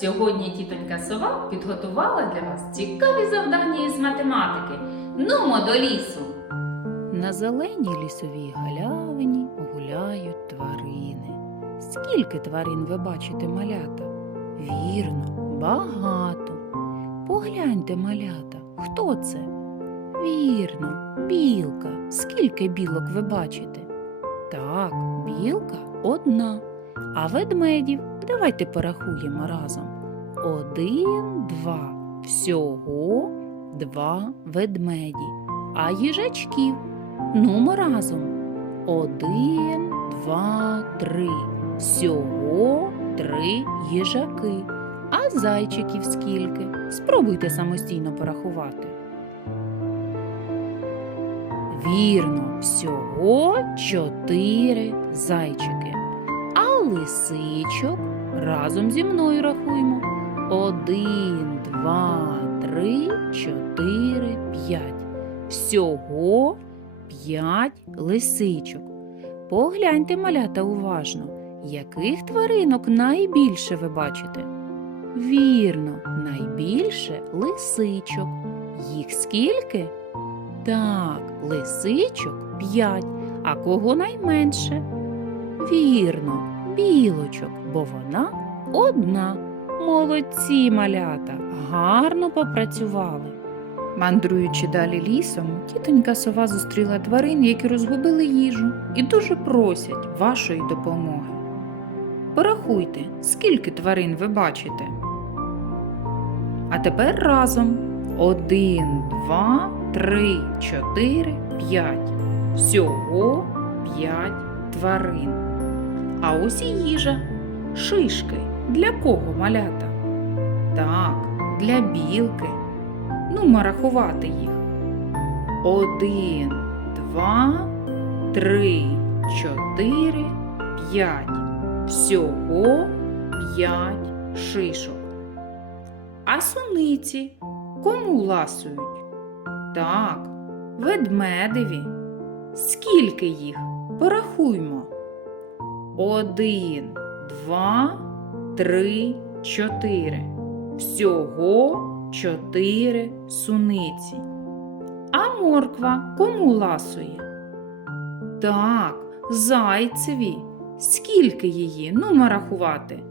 Сьогодні тітонька сова підготувала для вас цікаві завдання із математики. Нумо до лісу. На зеленій лісовій галявині гуляють тварини. Скільки тварин ви бачите малята? Вірно, багато. Погляньте, малята, хто це? Вірно, білка. Скільки білок ви бачите? Так, білка одна. А ведмедів давайте порахуємо разом. Один, два. Всього два ведмеді. А їжачків нумо разом. Один, два, три. Всього три їжаки. А зайчиків скільки? Спробуйте самостійно порахувати. Вірно, всього чотири зайчики. А лисичок разом зі мною рахуємо. Один, два, три, чотири, п'ять. Всього п'ять лисичок. Погляньте, малята, уважно, яких тваринок найбільше ви бачите? Вірно, найбільше лисичок. Їх скільки? Так, лисичок п'ять. А кого найменше? Вірно, білочок, бо вона одна. Молодці малята, гарно попрацювали. Мандруючи далі лісом, тітонька сова зустріла тварин, які розгубили їжу, і дуже просять вашої допомоги. Порахуйте, скільки тварин ви бачите. А тепер разом один, два, три, чотири, п'ять. Всього п'ять тварин. А ось і їжа. Шишки. Для кого малята? Так, для білки. Ну, рахувати їх. Один, два, три, чотири, п'ять. Всього п'ять шишок. А суниці кому ласують? Так, ведмедеві. Скільки їх? Порахуймо. Один, два, три, чотири. Всього чотири суниці. А морква кому ласує? Так, зайцеві. Скільки її? Ну, рахувати.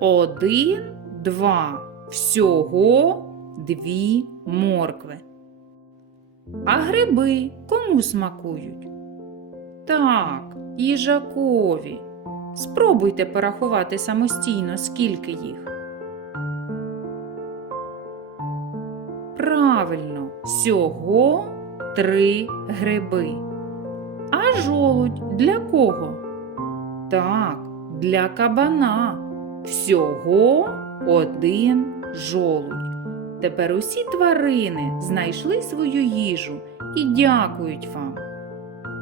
Один, два. Всього дві моркви. А гриби кому смакують? Так, їжакові. Спробуйте порахувати самостійно, скільки їх. Правильно, всього три гриби. А жолудь для кого? Так, для кабана. Всього один жолудь. Тепер усі тварини знайшли свою їжу і дякують вам.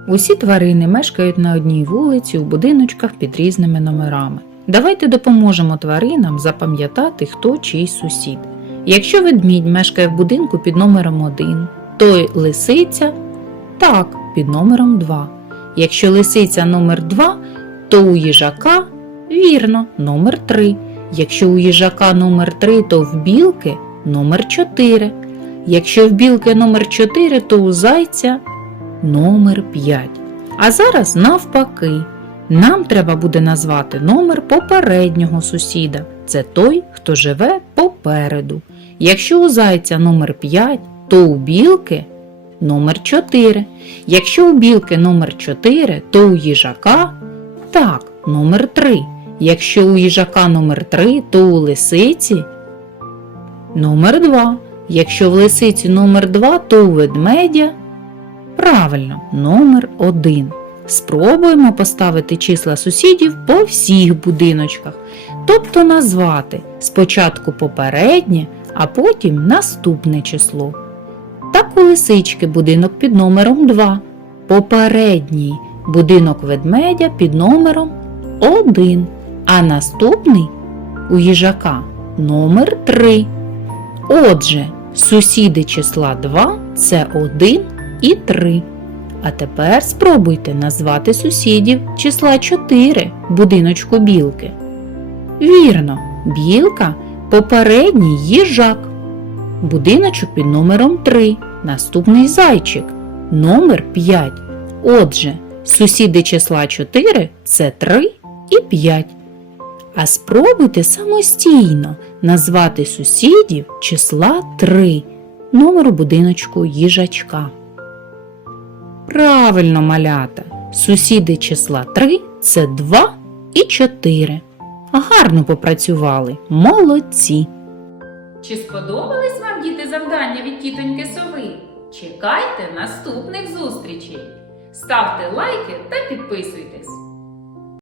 Усі тварини мешкають на одній вулиці у будиночках під різними номерами. Давайте допоможемо тваринам запам'ятати, хто чий сусід. Якщо ведмідь мешкає в будинку під номером 1, то лисиця так, під номером 2. Якщо лисиця номер 2, то у їжака вірно, номер 3. Якщо у їжака номер 3, то в білки номер 4. Якщо в білки номер 4, то у зайця номер 5. А зараз навпаки. Нам треба буде назвати номер попереднього сусіда. Це той, хто живе попереду. Якщо у зайця номер 5, то у білки номер 4. Якщо у білки номер 4, то у їжака так, номер 3. Якщо у їжака номер 3, то у лисиці номер 2. Якщо в лисиці номер 2, то у ведмедя правильно, номер 1. Спробуємо поставити числа сусідів по всіх будиночках, тобто назвати спочатку попереднє, а потім наступне число. Так у лисички будинок під номером 2, попередній будинок ведмедя під номером 1, а наступний у їжака номер 3. Отже, сусіди числа 2 це 1 і 3. А тепер спробуйте назвати сусідів числа 4 будиночку білки. Вірно, білка Попередній їжак. Будиночок під номером 3. Наступний зайчик. Номер 5. Отже, сусіди числа 4 це 3 і 5. А спробуйте самостійно назвати сусідів числа 3 номеру будиночку їжачка. Правильно, малята. Сусіди числа 3 це 2 і 4. Гарно попрацювали. Молодці. Чи сподобались вам діти завдання від тітоньки сови? Чекайте наступних зустрічей. Ставте лайки та підписуйтесь.